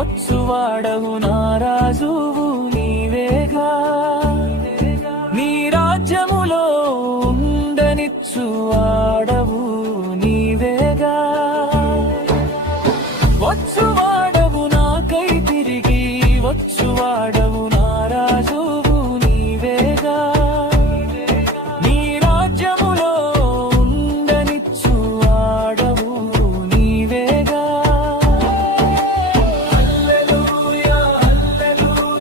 వచ్చువాడవు నా రాజువు నీవేగా, నీ రాజ్యములో ఉండనిచ్చువాడవు నీవేగా. వచ్చువాడవు నాకై తిరిగి వచ్చువాడవు